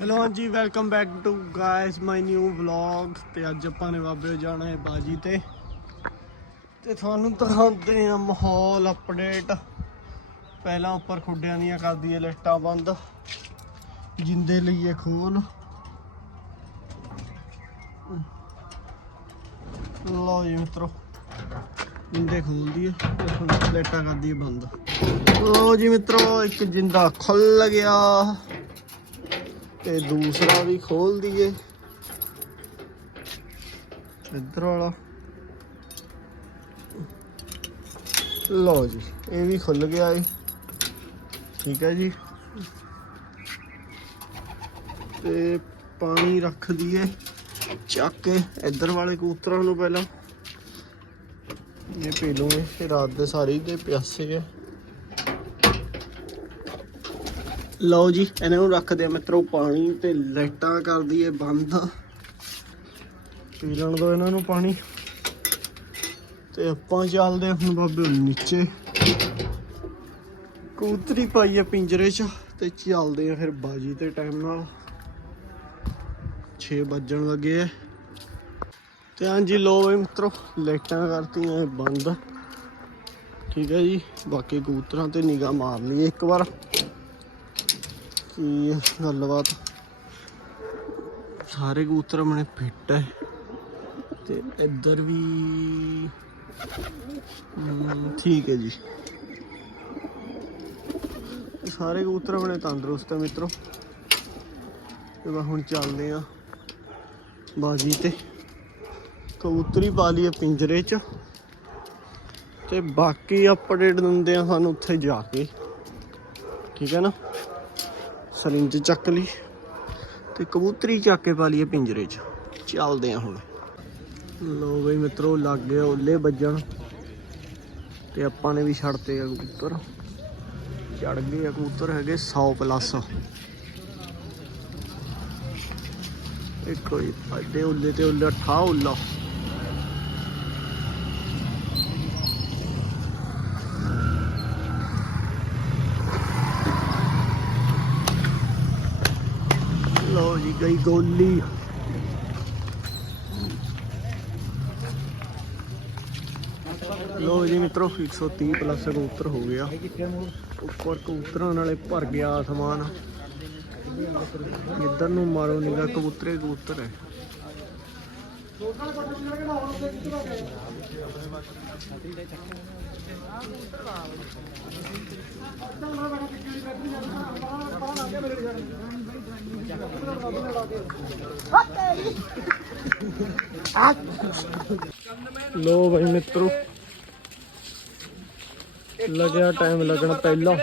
Hello ਹਾਂਜੀ welcome back to guys my new vlog ਤੇ ਅੱਜ ਆਪਾਂ ਨੇ ਬਾਬੇ ਜਾਣਾ ਹੈ ਬਾਜੀ ਤੇ। ਤੇ ਤੁਹਾਨੂੰ ਦਿਖਾਉਂਦੇ ਆ ਮਾਹੌਲ ਅਪਡੇਟ ਪਹਿਲਾਂ ਉੱਪਰ ਖੁੱਡਿਆਂ ਦੀਆਂ ਕਰਦੀ ਹੈ ਲਾਈਟਾਂ ਬੰਦ। ਜਿੰਦੇ ਲਈਏ ਖੋਲ। ਲਓ ਜੀ ਮਿੱਤਰੋ, ਜਿੰਦੇ ਖੋਲਦੀ ਹੈ ਹੁਣ ਲਾਈਟਾਂ ਕਰਦੀ ਹੈ ਬੰਦ। ਲਓ ਜੀ ਮਿੱਤਰੋ, ਇੱਕ ਜਿੰਦਾ ਖੁੱਲ ਗਿਆ। ਤੇ ਦੂਸਰਾ ਵੀ ਖੋਲ ਦਈਏ। ਇੱਧਰ ਵਾਲਾ। ਲਓ ਜੀ, ਇਹ ਵੀ ਖੁੱਲ ਗਿਆ ਏ। ਠੀਕ ਹੈ ਜੀ। ਤੇ ਪਾਣੀ ਰੱਖ ਦਈਏ, ਚੱਕ ਕੇ ਇੱਧਰ ਵਾਲੇ ਕਬੂਤਰਾਂ ਨੂੰ ਪਹਿਲਾਂ। ਇਹ ਪੀ ਲੂਗੇ ਇਹ ਰਾਤ ਦੇ ਸਾਰੇ ਦੇ ਪਿਆਸੇ ਆ ਲਓ ਜੀ, ਇਹਨਾਂ ਨੂੰ ਰੱਖਦੇ ਆ ਮਿੱਤਰੋ ਪਾਣੀ ਤੇ ਲਾਈਟਾਂ ਕਰ ਦਈਏ ਬੰਦ। ਪੀ ਲੈਣ ਦੋ ਇਹਨਾਂ ਨੂੰ ਪਾਣੀ। ਤੇ ਆਪਾਂ ਚੱਲਦੇ ਹਾਂ ਹੁਣ ਬਾਬੇ ਨੀਚੇ। ਕੂਤਰੀ ਪਾਈ ਆ ਪਿੰਜਰੇ 'ਚ ਤੇ ਚੱਲਦੇ ਆ ਫਿਰ ਬਾਜੀ ਤੇ ਟਾਈਮ ਨਾਲ। 6 ਵੱਜਣ ਲੱਗੇ ਆ। ਤੇ ਹਾਂਜੀ ਲੋ ਬਈ ਮਿੱਤਰੋ, ਲਾਈਟਾਂ ਕਰਤੀਆਂ ਬੰਦ। ਠੀਕ ਹੈ ਜੀ, ਬਾਕੀ ਕੂਤਰਾਂ ਤੇ ਨਿਗਾਹ ਮਾਰ ਲਈਏ ਇੱਕ ਵਾਰ। ਕੀ ਗੱਲਬਾਤ। ਸਾਰੇ ਕਬੂਤਰ ਆਪਣੇ ਫਿੱਟ ਹੈ ਤੇ ਇੱਧਰ ਵੀ ਠੀਕ ਹੈ ਜੀ। ਸਾਰੇ ਕਬੂਤਰ ਆਪਣੇ ਤੰਦਰੁਸਤ ਹੈ ਮਿੱਤਰੋ। ਤੇ ਬਸ ਹੁਣ ਚੱਲਦੇ ਆ ਬਾਜੀ ਤੇ। ਕਬੂਤਰੀ ਪਾ ਲਈਏ ਪਿੰਜਰੇ 'ਚ। ਤੇ ਬਾਕੀ ਅਪਡੇਟ ਦਿੰਦੇ ਆ ਸਾਨੂੰ ਉੱਥੇ ਜਾ ਕੇ। ਠੀਕ ਹੈ ਨਾ? ਸਰਿੰਜ ਚੱਕ ਲਈ ਤੇ ਕਬੂਤਰੀ ਚੱਕ ਕੇ ਪਾ ਲਈਏ ਪਿੰਜਰੇ 'ਚ। ਚੱਲਦੇ ਆ ਹੁਣ। ਲੋ ਬਈ ਮਿੱਤਰੋ, ਲੱਗ ਗਏ ਓਲੇ ਵੱਜਣ। ਤੇ ਆਪਾਂ ਨੇ ਵੀ ਛੱਡਤੇ ਆ ਕਬੂਤਰ। ਚੜ ਗਏ ਆ ਕਬੂਤਰ ਹੈਗੇ 100 ਪਲੱਸ। ਇੱਕ ਕੋਈ ਅੱਡੇ ਉੱਲੇ ਤੇ ਉੱਲਾ ਠਾ ਓਲਾ ਲੋ ਜੀ ਗਈ ਗੋਲੀ। ਲੋ ਜੀ ਮਿੱਤਰੋ 130 ਪਲੱਸ ਕਬੂਤਰ ਹੋ ਗਿਆ। ਉੱਪਰ ਕਬੂਤਰਾਂ ਨਾਲੇ ਭਰ ਗਿਆ ਆਸਮਾਨ ਇੱਧਰ ਨੂੰ ਮਾਰੋ ਨਿਗਾ ਕਬੂਤਰੇ ਕਬੂਤਰ ਹੈ। ਲੋ ਭਾਈ ਮਿੱਤਰੋ। ਲੱਗਿਆ ਟਾਈਮ ਲੱਗਣਾ ਪਹਿਲਾਂ।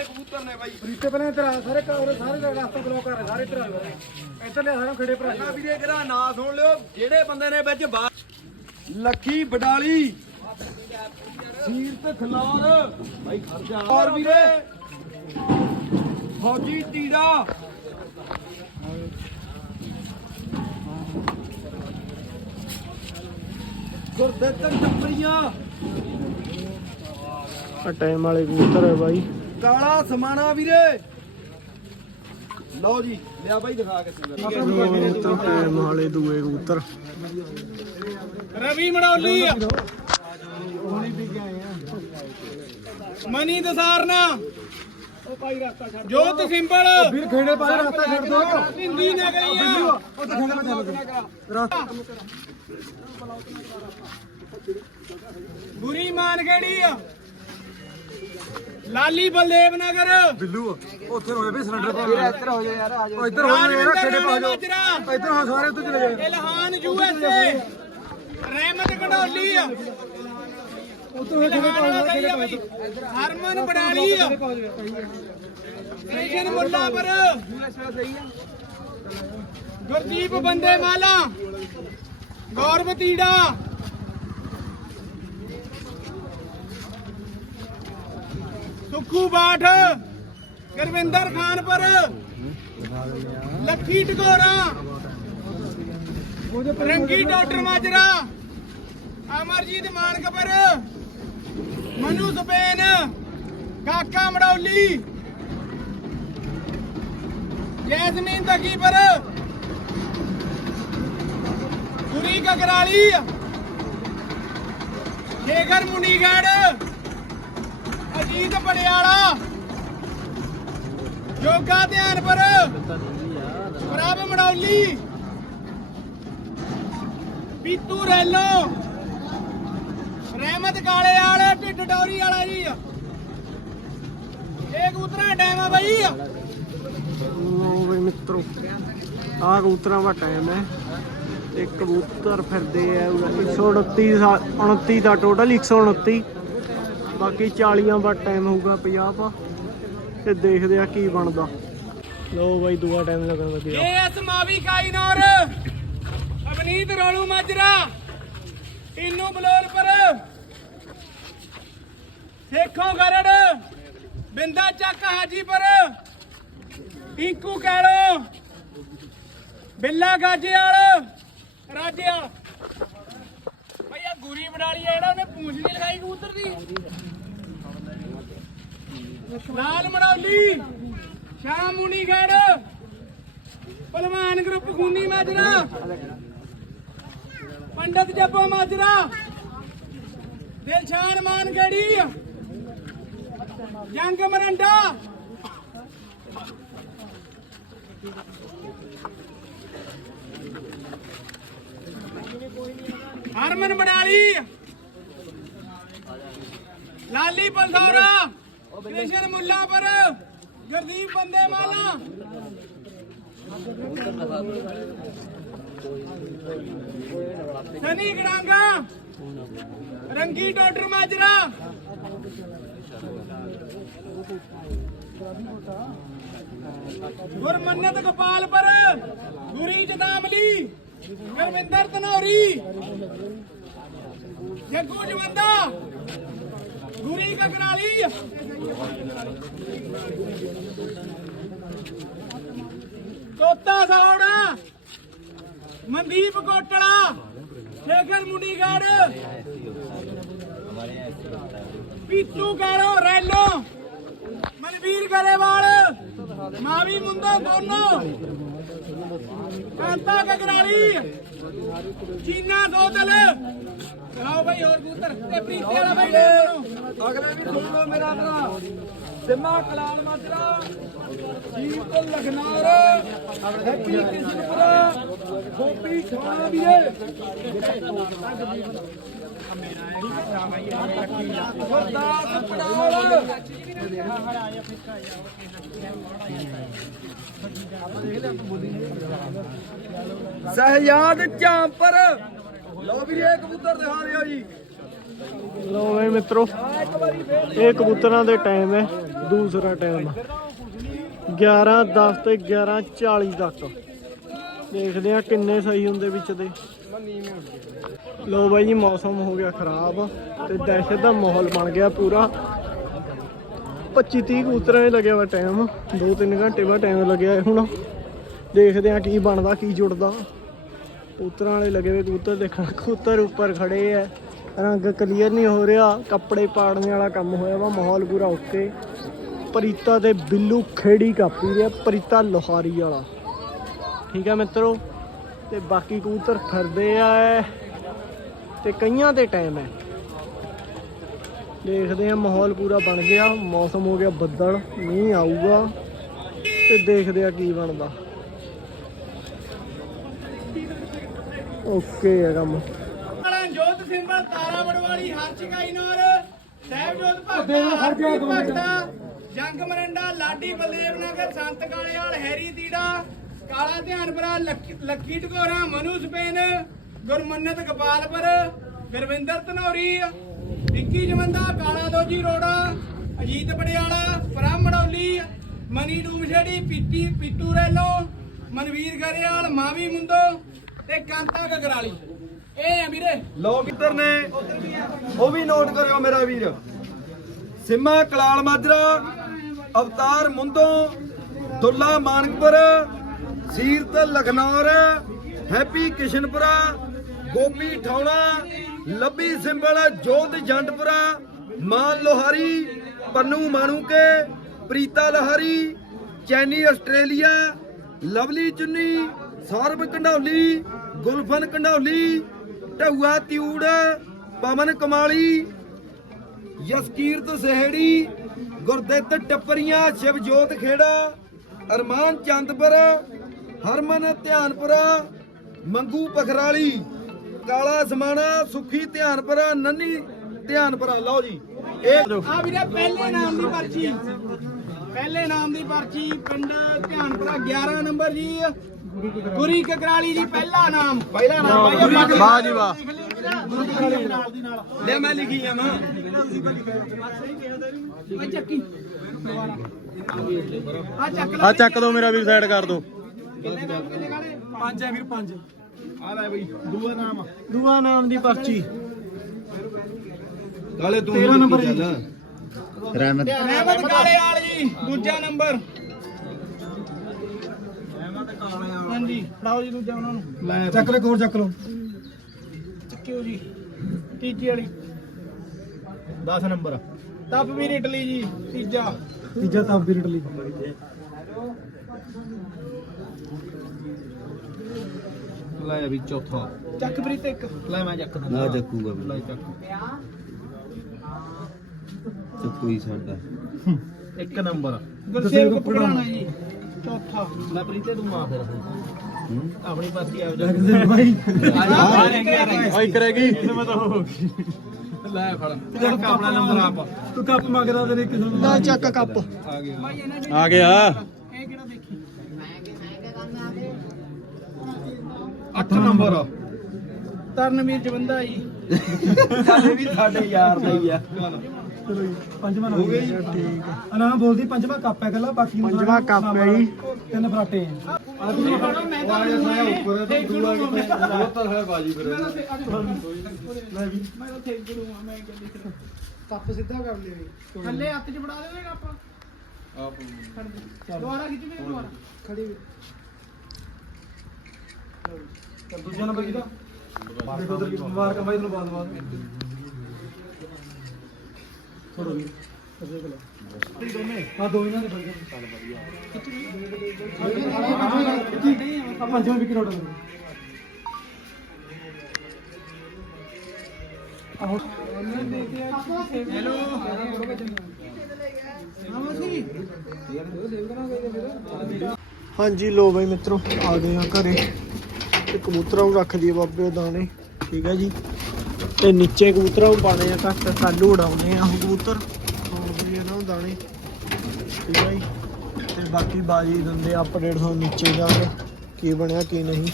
ਰੀਤੇ ਪਹਿਲਾਂ ਇੱਧਰ ਆ ਸਾਰੇ ਘਰ ਸਾਰੇ ਰਸਤਾ ਬਲੌਕ ਕਰ ਸਾਰੇ ਇੱਧਰ ਆ। ਇੱਧਰ ਲੈ ਸਾਰੇ ਖੜੇ ਭਰਾ। ਵੀਰੇ ਕਰਾ ਨਾਂ ਸੁਣ ਲਿਓ ਜਿਹੜੇ ਬੰਦੇ ਨੇ ਵਿੱਚ ਬਾ- ਲੱਖੀ ਬਡਾਲੀ। ਸੀਰ ਤੇ ਖਲਾਰ ਭਾਈ ਖਰਚਾ ਔਰ ਵੀਰੇ। ਫੌਜੀ ਟੀੜਾ ਗੁਰਦੇਤਨ ਟੱਪਰੀਆਂ ਆ ਟਾਈਮ ਵਾਲੇ ਕਬੂਤਰ ਹੈ ਬਾਈ। ਕਾਲਾ ਸਮਾਣਾ ਵੀਰੇ। ਲਓ ਜੀ। ਲਿਆ ਬਾਈ ਦਿਖਾ ਕੇ ਸਿੰਗਰ ਲੋ ਮਿੱਤਰੋ ਟਾਈਮ ਵਾਲੇ ਦੂਏ ਕਬੂਤਰ। ਰਵੀ ਮੜੌਲੀ। ਮਨੀ ਦਸਾਰਨਾ ਜੋਤ ਸਿੰਬਲ। ਵੀਰ ਖੇੜੇ ਪਾ ਰਸਤਾ ਛੱਡ ਦੋ। ਹਿੰਦੀ ਨਗਰੀਆਂ ਉਹ ਤਾਂ ਖੇੜੇ ਪਾ ਚੱਲ ਬੁਰੀ ਮਾਨਗੜੀ ਲਾਲੀ ਬਲਦੇਵ ਨਗਰ। ਬਿੱਲੂ ਉੱਥੇ ਹੋਏ ਵੀ ਸਿਲੰਡਰ ਪਾ ਇੱਧਰ ਹੋ ਜਾ ਯਾਰ ਆ ਜਾ। ਇੱਧਰ ਹੋ ਜਾ ਯਾਰ ਖੇੜੇ ਪਾ ਜਾਓ। ਇੱਧਰ ਹਾਂ ਸਾਰੇ ਉੱਧਰ ਚਲੇ ਜਾਓ ਇਲਹਾਨ ਯੂਐਸਏ ਰਹਿਮਤ ਗੰਡੋਲੀ ਉਤੋਂ ਹਰਮਨ ਬੜਾਲੀ ਸੈਸ਼ਨ ਮੁੱਲਾਪੁਰ। ਗੁਰਦੀਪ ਬੰਦੇ ਮਾਲਾ ਗੌਰਵ Tira. Sukhu Bath, Gurvinder Khanpur, Lakhi Tagora Rangi doctor Majra, Amarjeet Manakpur, Manu Spain, Kaka Madauli, Jasmine ਤੱਕੀ ਪਰ ਗੁਰੀ ਕਕਰਾਲੀ ਸ਼ੇਖਰ ਮੁੰਡੀਗੜ ਅਜੀਤ ਪੜਿਆਲਾ ਜੋਗਾ ਧਿਆਨ ਪ੍ਰਭ ਮੜੌਲੀ। ਪੀਤੂ ਰੈਲੋ। ਰਹਿਮਤ ਕਾਲੇ ਵਾਲਾ ਢਿੱਡ ਡੌਰੀ ਵਾਲਾ ਜੀ। ਇਹ ਕਬੂਤਰਾਂ ਟਾਈਮ ਆ ਬਈ। ਲੋ ਬਈ ਮਿੱਤਰੋ, ਆਹ ਕਬੂਤਰਾਂ ਦਾ ਟਾਈਮ ਹੈ। ਤੇ ਕਬੂਤਰ ਫਿਰਦੇ ਆ 129 ਸਾ- 29 ਦਾ ਟੋਟਲ 129 ਬਾਕੀ 40 ਦਾ ਟਾਈਮ ਹੋਊਗਾ 50 ਦਾ ਤੇ ਦੇਖਦੇ ਆ ਕੀ ਬਣਦਾ। ਲੋ ਬਈ ਦੂਆ ਟਾਈਮ ਲੱਗਣ ਲੱਗਿਆ। ਐਸ ਮਾਵੀ ਕਾਇਨੌਰ ਅਵਨੀਤ ਰੋਲੂ ਮਾਜਰਾ। ਇਨੂ ਬਲੋਰ ਪਰ ਸੇਖੋਂ ਗਰੜ। ਬਿੰਦਾ ਚੱਕ ਹਾਜੀ ਪਰ ਟਿੰਕੂ ਕੈਲੋ ਬਿੱਲਾ ਗਾਜੇਵਾਲ। ਰਾਜੇਵਾਲ ਭਈਆ ਗੁਰੀ ਬਡਾਲੀ ਆ ਜਿਹੜਾ ਉਹਨੇ ਪੂੰਛ ਨਹੀਂ ਲਗਾਈ ਕਬੂਤਰ ਦੀ। ਲਾਲ ਮੜੌਲੀ ਸ਼ਾਮ ਮੁਨੀਗੜ ਪਹਿਲਵਾਨ ਗਰੁੱਪ ਖੂਨੀ ਮਾਜਰਾ, ਪੰਡਤ ਜੱਪੋ ਮਾਜਰਾ, ਦਿਲਸ਼ਾਨ ਮਾਨਗੜੀ, ਜੰਗ ਮਰੰਡਾ। ਹਰਮਨ ਬਡਾਲੀ ਲਾਲੀ ਪਲਸੌਰਾ ਕ੍ਰਿਸ਼ਨ ਮੁੱਲਾ ਗੁਰਦੀਪ ਬੰਦੇ ਮਾਲਾ ਸਨੀ ਗੜਾਂਗਾ। ਰੰਗੀ ਡਾਕਟਰ ਮਾਜਰਾ। ਗੁਰਮੰਨਤ ਗੋਪਾਲ ਪਰ ਗੁਰੀ ਜਦਾਮਲੀ ਗੁਰਵਿੰਦਰ ਧਨੌਰੀ। ਜੱਗੂ ਜਵੰਦਾ ਗੁਰੀ ਕਕਰਾਲੀ ਤੋਤਾ ਸੌੜਾ। ਮਨਦੀਪ ਕੋਟੜਾ ਸ਼ੇਖਰ ਮੁੰਡੀਗੜ ਪੀਤੂ ਗਾਲੋ ਰੈਲੋ ਮਨਵੀਰ ਗਰੇਵਾਲ। ਮਾਵੀ ਮੁੰਡਾ ਦੋਨੋਂ ਕਾਂਤਾ ਕਗਰਾਲੀ ਚੀਨਾ ਦੋਦਲ ਆਓ ਭਾਈ ਹੋਰ ਕੂਤਰ ਤੇ ਪ੍ਰੀਤੀ ਵਾਲਾ ਭਾਈ ਅਗਲੇ ਵੀ ਸੁਣ ਲਓ ਮੇਰਾ ਭਰਾ। ਸਿੰਮਾ ਕਲਾਲ ਮਾਜਰਾ, ਜੀਤ ਲਖਨੌਰ, ਹੈਪੀ ਕਿਸ਼ਨਪੁਰਾ ਗੋਪੀ ਛਾਣਾ ਵੀ ਹੈ ਗੁਰਦਾਸ ਪੜਾਲ ਸਹਿਯਾਦ ਚਾਂਪਰ ਲਓ ਵੀ ਕਬੂਤਰ ਦਿਖਾ ਦਿਓ ਜੀ। ਲੋ ਬਈ ਮਿੱਤਰੋ, ਇਹ ਕਬੂਤਰਾਂ ਦੇ ਟਾਈਮ ਹੈ, ਦੂਸਰਾ ਟਾਈਮ 11 10 ਤੇ 11 40 ਤੱਕ। ਦੇਖਦੇ ਆ ਕਿੰਨੇ ਸਹੀ ਹੁੰਦੇ ਵਿੱਚ ਦੇ। ਲੋ ਬਾਈ ਜੀ, ਮੌਸਮ ਹੋ ਗਿਆ ਖਰਾਬ ਤੇ ਦਹਿਸ਼ਤ ਦਾ ਮਾਹੌਲ ਬਣ ਗਿਆ ਪੂਰਾ। 25 30 ਕੂਤਰਾਂ 'ਚ ਲੱਗਿਆ ਵਾ ਟਾਈਮ 2-3 ਘੰਟੇ ਬਾਅਦ ਟਾਈਮ ਲੱਗਿਆ ਹੁਣ। ਦੇਖਦੇ ਆ ਕੀ ਬਣਦਾ, ਕੀ ਜੁੜਦਾ। ਕਬੂਤਰਾਂ ਵਾਲੇ ਲੱਗੇ ਵੇ ਕੂਤਰ ਦੇਖਣ। ਕੂਤਰ ਉੱਪਰ ਖੜੇ ਐ ਰੰਗ ਕਲੀਅਰ ਨਹੀਂ ਹੋ ਰਿਹਾ। ਕੱਪੜੇ ਪਾੜਨ ਵਾਲਾ ਕੰਮ ਹੋਇਆ ਵਾ, ਮਾਹੌਲ ਪੂਰਾ ਓਕੇ ਪ੍ਰੀਤਾ ਤੇ ਬਿੱਲੂ ਖੇੜੀ ਕਾਪੀ ਰਿਹਾ ਪ੍ਰੀਤਾ ਲੋਹਾਰੀ ਵਾਲਾ। ਠੀਕ ਹੈ ਮਿੱਤਰੋ? ਤੇ ਬਾਕੀ ਕਬੂਤਰ ਫਿਰਦੇ ਆ ਤੇ ਕਈਆਂ ਤੇ ਟਾਈਮ ਹੈ। ਦੇਖਦੇ ਆ ਮਾਹੌਲ ਪੂਰਾ ਬਣ ਗਿਆ। ਮੌਸਮ ਹੋ ਗਿਆ ਬੱਦਲ ਮੀਂਹ ਆਊਗਾ। ਤੇ ਦੇਖਦੇ ਆ ਕੀ ਬਣਦਾ। ਓਕੇ ਹੈ ਕੰਮ। ਜੋਤ ਸਿੰਬਲ ਤਾਰਾ ਵੜਵਾਲੀ ਹਰਚ ਕਾਈਨੌਰ ਸਾਹਿਬ ਜੋਤ ਭਗਤਾ ਜੰਗ ਮਰੰਡਾ ਲਾਡੀ ਬਲਦੇਵ ਨਗਰ ਸੰਤ Kalewal Harry Tira. Kala Dhianpura Lakhi Lakhi Dhagora Manu Spain, Gurmannat Gopalpur, Gurvinder Dhanauri, Vicky Jawanda, Kala Doji ਰੋੜਾ, Ajit ਪੜਿਆਲਾ ਬ੍ਰਾਹਮਣੌਲੀ money ਡੂਮਛੜੀ ਪੀਤੀ, ਪੀਤੂ ਰੈਲੋ, ਮਨਵੀਰ ਗਰੇਵਾਲ, ਮਾਵੀ ਮੁੰਦੋ ਤੇ ਕਾਂਤਾ ਗਗਰਾਲੀ। ਇਹ ਆ ਵੀਰੇ। ਲੋਕ ਇੱਧਰ ਨੇ, ਉਹ ਵੀ ਨੋਟ ਕਰਿਓ ਮੇਰਾ ਵੀਰ। Simma Kalal Majra, Avtar Mundo, Dulla Manakpur Seerat Lakhnaur, Happy Kishanpura, Gopi Thauna Labhi Simbal, Jot Jandpura, Mann Lohari, Pannu Manuke, Preeta Lahari, Chaini Australia, Lovely Chunni Saurav Kandauli ਗੁਲਫਨ ਕੰਡੌਲੀ ਢਊਆ Tiur, ਪਵਨ ਕਮਾਲੀ, ਯਸਕੀਰਤ ਸਹਿੜੀ, ਗੁਰਦਿੱਤ ਟੱਪਰੀਆਂ, ਸ਼ਿਵਜੋਤ ਖੇੜਾ, ਅਰਮਾਨ ਚੰਦਪੁਰ ਹਰਮਨ ਧਿਆਨਪੁਰਾ ਮੰਗੂ ਪਖਰਾਲੀ ਕਾਲਾ ਸਮਾਣਾ ਸੁਖੀ ਧਿਆਨਪੁਰਾ ਨੰਨੀ ਧਿਆਨਪੁਰਾ। ਲਓ ਜੀ ਇਹ ਆ ਵੀਰੇ ਪਹਿਲੇ ਨਾਮ ਦੀ ਪਰਚੀ। ਪਹਿਲੇ ਨਾਮ ਦੀ ਪਰਚੀ ਪਿੰਡ ਧਿਆਨਪੁਰਾ 11 ਨੰਬਰ ਜੀ। ਗੁਰੀ ਕਕਰਾਲੀ ਜੀ ਪਹਿਲਾ ਨਾਮ। ਪਹਿਲਾ ਨਾਮ ਵਾਹ ਜੀ ਵਾਹ। ਲੈ ਮੈਂ ਲਿਖੀ ਆ ਚੱਕ। ਆ ਚੱਕ ਦੋ ਮੇਰਾ ਵੀ ਸਾਈਡ ਕਰ ਦੋ। ਪੰਜ ਹੈ ਵੀਰ ਪੰਜ। ਦੂਆ ਨਾਮ। ਦੀ ਪਰਚੀ। ਕਾਲੇ ਤੂੰ 13 ਨੰਬਰ ਜੀ ਰਹਿਮਤ। ਕਾਲੇ ਵਾਲ ਜੀ ਦੂਜਾ ਨੰਬਰ। ਹਾਂਜੀ ਫੜਾਓ ਜੀ ਦੂਜਾ ਉਹਨਾਂ ਨੂੰ। ਚੱਕ ਲੈ ਕੋਰ ਚੱਕ ਲਓ। ਚੱਕਿਓ ਜੀ ਤੀਜੀ ਵਾਲੀ। 10 ਨੰਬਰ। ਤਪ ਵੀਰ ਇਟਲੀ ਜੀ ਤੀਜਾ। ਤੀਜਾ ਤਾਂ ਵੀਰ ਇਟਲੀ। ਲੈ ਵੀ ਚੌਥਾ। ਚੱਕ ਪ੍ਰੀਤ ਇੱਕ। ਲੈ ਮੈਂ ਚੱਕਦਾ ਨਾ ਚੱਕੂਗਾ ਵੀ ਲੈ ਚੱਕ। ਚੱਕੂ ਹੀ ਸਾਡਾ ਇੱਕ ਨੰਬਰ। ਗੁਰਸੇਵਕ ਪਕੜਾਣਾ ਜੀ। ਚੌਥਾ। ਲੈ ਪ੍ਰੀਤੇ ਤੂੰ ਮਾਂ ਫਿਰ ਆਪਣੀ ਪਾਸੀ ਆ ਜਗਦੇਵ ਭਾਈ ਓਏ ਕਰੇਗੀ ਲੈ ਫੜ। ਚੱਕ ਆਪਣਾ ਨੰਬਰ ਆਪ। ਤੂੰ ਕੱਪ ਮੰਗਦਾ ਤੇਰੇ ਕਿਸੇ ਨੂੰ। ਨਾ ਚੱਕ ਕੱਪ। ਆ ਗਿਆ। ਆ ਗਿਆ ਇਹ ਕਿਹੜਾ ਦੇਖੀ 8 ਨੰਬਰ। ਤਰਨਵੀਰ ਜਵੰਦਾ ਜੀ। ਸਾਡੇ ਵੀ ਸਾਡੇ ਯਾਰ ਦਾ ਹੀ ਆ। ਚਲੋ ਜੀ। ਪੰਜਵਾਂ ਹੋ ਗਿਆ ਜੀ। ਠੀਕ ਹੈ। ਅਨਾ ਬੋਲਦੀ ਪੰਜਵਾਂ ਕੱਪ ਹੈ ਗੱਲਾਂ ਬਾਕੀ ਨੂੰ ਪੰਜਵਾਂ ਕੱਪ ਹੈ ਜੀ। ਤਿੰਨ ਫਰਾਟੇ ਆ ਤੁਸੀਂ ਫੜੋ ਮੈਂ ਤਾਂ ਉੱਪਰ ਤੇ ਦੂਆ ਕਿਤੇ ਤਾਂ ਹੈ ਬਾਜੀ ਫਿਰ। ਮੈਂ ਤਾਂ ਥੇਕ ਗੁਰੂ ਮੈਂ ਕਹਿੰਦੀ ਕੱਪ ਸਿੱਧਾ ਕਰ ਲਿਓ ਥੱਲੇ ਹੱਥ 'ਚ ਫੜਾ ਕੱਪ ਆਪ। ਖੜ ਜਾ। ਦੁਬਾਰਾ ਖਿੱਚ ਮੇਰੇ ਦੁਬਾਰਾ। ਖੜੀ ਹੋਈ। ਚੱਲ ਦੂਜਾ ਨੰਬਰ ਕਿਹਦਾ? ਦੇਖੋ ਉਧਰ ਮੁਬਾਰਕਾਂ ਬਾਈ ਤੁਹਾਨੂੰ ਬਾਅਦ ਬਾਅਦ। ਥੋੜੋ ਵੀ ਆ ਦੋ ਇਹਨਾਂ ਦੇ ਬਰਗਰ ਚੱਲ ਵਧੀਆ ਆ ਪੰਜਵਾਂ ਵੀ ਕਿਲੋਟ ਹੈਲੋ ਹਾਂਜੀ ਲੋ ਬਈ ਮਿੱਤਰੋ, ਆ ਗਏ ਆ ਘਰੇ। ਤੇ ਕਬੂਤਰਾਂ ਨੂੰ ਰੱਖ ਦਈਏ ਬਾਬੇ ਦਾਣੇ। ਠੀਕ ਹੈ ਜੀ। ਤੇ ਨੀਚੇ ਕਬੂਤਰਾਂ ਨੂੰ ਪਾਣੇ ਆ ਘੱਟ ਕੱਲ ਉਡਾਉਣੇ ਆ ਉਹ ਕਬੂਤਰ। ਹੁਣ ਵੀ ਇਹਨਾਂ ਨੂੰ ਦਾਣੇ। ਠੀਕ ਹੈ ਜੀ। ਤੇ ਬਾਕੀ ਬਾਜੀ ਦਿੰਦੇ ਅਪਡੇਟ ਤੁਹਾਨੂੰ ਨੀਚੇ ਦਾ ਕੀ ਬਣਿਆ, ਕੀ ਨਹੀਂ।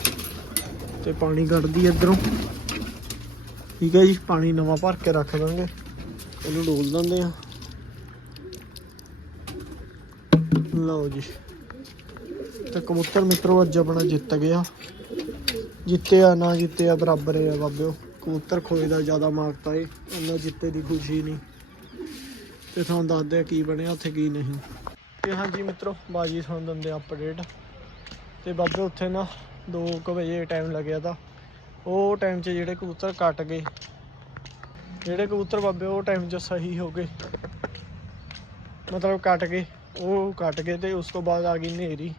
ਤੇ ਪਾਣੀ ਕੱਢਦੀ ਇਧਰੋਂ। ਠੀਕ ਹੈ ਜੀ, ਪਾਣੀ ਨਵਾਂ ਭਰ ਕੇ ਰੱਖ ਦਾਂਗੇ। ਇਹਨੂੰ ਡੋਲ ਦਿੰਦੇ ਆ। ਲਓ ਜੀ। ਤੇ ਕਬੂਤਰ ਮਿੱਤਰੋ, ਅੱਜ ਆਪਣਾ ਜਿੱਤ ਗਿਆ। ਜਿੱਤਿਆ ਨਾ ਜਿੱਤਿਆ ਬਰਾਬਰ ਹੈ ਬਾਬਿਓ ਕਬੂਤਰ ਖੋਏ ਦਾ ਜ਼ਿਆਦਾ ਮਾਰਤਾ ਏ ਉਹਨਾਂ ਜਿੱਤੇ ਦੀ ਖੁਸ਼ੀ ਨਹੀਂ। ਤੇ ਤੁਹਾਨੂੰ ਦੱਸਦੇ ਆ ਕੀ ਬਣਿਆ, ਉੱਥੇ ਕੀ ਨਹੀਂ। ਤੇ ਹਾਂਜੀ ਮਿੱਤਰੋ, ਬਾਜੀ ਤੁਹਾਨੂੰ ਦਿੰਦੇ ਅਪਡੇਟ ਤੇ ਬਾਬੇ ਉੱਥੇ ਨਾ 2:00 ਵਜੇ ਟਾਈਮ ਲੱਗਿਆ ਤਾਂ, ਉਹ ਟਾਈਮ 'ਚ ਜਿਹੜੇ ਕਬੂਤਰ ਕੱਟ ਗਏ। ਜਿਹੜੇ ਕਬੂਤਰ ਬਾਬੇ ਉਹ ਟਾਈਮ 'ਚ ਸਹੀ ਹੋ ਗਏ। ਮਤਲਬ ਕੱਟ ਗਏ, ਉਹ ਕੱਟ ਗਏ ਤੇ ਉਸ ਤੋਂ ਬਾਅਦ ਆ ਗਈ ਹਨੇਰੀ।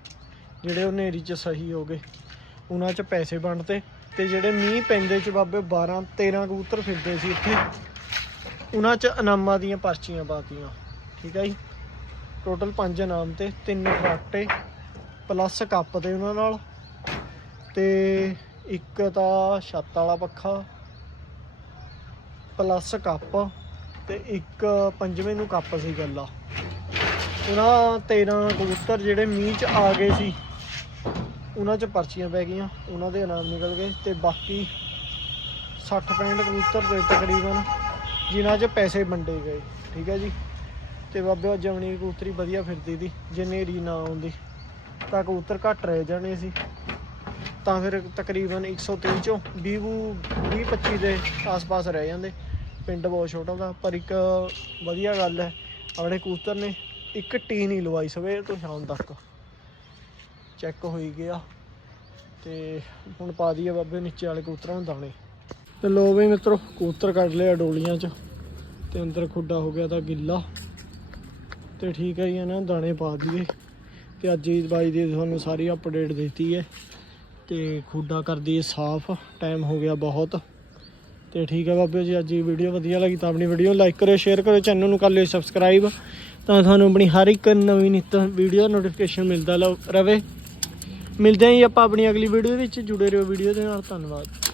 ਜਿਹੜੇ ਉਹ ਹਨੇਰੀ 'ਚ ਸਹੀ ਹੋ ਗਏ। ਉਹਨਾਂ 'ਚ ਪੈਸੇ ਬਣਤੇ ਤੇ ਜਿਹੜੇ ਮੀਂਹ ਪੈਂਦੇ 'ਚ ਬਾਬੇ 12 13 ਕਬੂਤਰ ਫਿਰਦੇ ਸੀ ਇੱਥੇ। ਉਹਨਾਂ 'ਚ ਇਨਾਮਾਂ ਦੀਆਂ ਪਰਚੀਆਂ ਪਾਤੀਆਂ। ਠੀਕ ਹੈ ਜੀ? ਟੋਟਲ 5 ਇਨਾਮ ਤੇ, ਤਿੰਨ ਫਰਾਟੇ ਪਲੱਸ ਕੱਪ ਤੇ ਉਹਨਾਂ ਨਾਲ। ਤੇ ਇੱਕ ਤਾਂ ਛੱਤ ਵਾਲਾ ਪੱਖਾ ਪਲੱਸ ਕੱਪ ਤੇ ਇੱਕ ਪੰਜਵੇਂ ਨੂੰ ਕੱਪ ਸੀ ਗੱਲਾ। ਉਹਨਾਂ 13 ਕਬੂਤਰ ਜਿਹੜੇ ਮੀਂਹ 'ਚ ਆ ਗਏ ਸੀ ਉਹਨਾਂ 'ਚ ਪਰਚੀਆਂ ਪੈ ਗਈਆਂ, ਉਹਨਾਂ ਦੇ ਇਨਾਮ ਨਿਕਲ ਗਏ ਤੇ ਬਾਕੀ 60 65 ਕਬੂਤਰ ਦੇ ਤਕਰੀਬਨ ਜਿਨ੍ਹਾਂ 'ਚ ਪੈਸੇ ਵੰਡੇ ਗਏ, ਠੀਕ ਹੈ ਜੀ। ਤੇ ਬਾਬੇ ਉਹ ਜਮਣੀ ਕਬੂਤਰੀ ਵਧੀਆ ਫਿਰਦੀ ਦੀ ਜੇ ਨੇਰੀ ਨਾ ਆਉਂਦੀ, ਤਾਂ ਕਬੂਤਰ ਘੱਟ ਰਹਿ ਜਾਣੇ ਸੀ। ਤਾਂ ਫਿਰ ਤਕਰੀਬਨ 130 ਚੋਂ 20 20 25 ਦੇ ਆਸ-ਪਾਸ ਰਹਿ ਜਾਂਦੇ। ਪਿੰਡ ਬਹੁਤ ਛੋਟਾ ਦਾ ਪਰ ਇੱਕ ਵਧੀਆ ਗੱਲ ਹੈ, ਆਪਣੇ ਕਬੂਤਰ ਨੇ ਇੱਕ ਟੀ ਨਹੀਂ ਲਵਾਈ ਸਵੇਰ ਤੋਂ ਸ਼ਾਮ ਤੱਕ। ਚੈੱਕ ਹੋਈ ਗਿਆ। ਤੇ ਹੁਣ ਪਾ ਦਈਏ ਬਾਬੇ ਨੀਚੇ ਵਾਲੇ ਕਬੂਤਰਾਂ ਨੂੰ ਦਾਣੇ। ਤੇ ਲੋ ਵੀ ਮਿੱਤਰੋ, ਕਬੂਤਰ ਕੱਢ ਲਿਆ ਡੋਲੀਆਂ 'ਚ। ਤੇ ਅੰਦਰ ਖੁੱਡਾ ਹੋ ਗਿਆ ਤਾਂ ਗਿੱਲਾ। ਤੇ ਠੀਕ ਹੈ ਜੀ, ਇਹਨਾਂ ਨੂੰ ਦਾਣੇ ਪਾ ਦਈਏ। ਤੇ ਅੱਜ ਹੀ ਬਾਈ ਦੀ ਤੁਹਾਨੂੰ ਸਾਰੀ ਅਪਡੇਟ ਦਿੱਤੀ ਹੈ। ਤੇ ਖੁੱਡਾ ਕਰਦੀ ਹੈ ਸਾਫ਼ ਟਾਈਮ ਹੋ ਗਿਆ ਬਹੁਤ। ਤੇ ਠੀਕ ਹੈ ਬਾਬੇ ਜੀ, ਅੱਜ ਦੀ ਵੀਡੀਓ ਵਧੀਆ ਲੱਗੀ ਤਾਂ ਆਪਣੀ ਵੀਡੀਓ ਲਾਈਕ ਕਰਿਓ ਸ਼ੇਅਰ ਕਰਿਓ ਚੈਨਲ ਨੂੰ ਕਰ ਲਿਓ ਸਬਸਕ੍ਰਾਈਬ ਤਾਂ ਤੁਹਾਨੂੰ ਆਪਣੀ ਹਰ ਇੱਕ ਨਵੀਂ ਨਿੱਤ ਵੀਡੀਓ ਨੋਟੀਫਿਕੇਸ਼ਨ ਮਿਲਦਾ ਲਓ- ਰਵੇ। ਮਿਲਦੇ ਹਾਂ ਜੀ ਆਪਾਂ ਆਪਣੀ ਅਗਲੀ ਵੀਡੀਓ ਵਿੱਚ। ਜੁੜੇ ਰਹੋ ਵੀਡੀਓ ਦੇ ਨਾਲ। ਧੰਨਵਾਦ।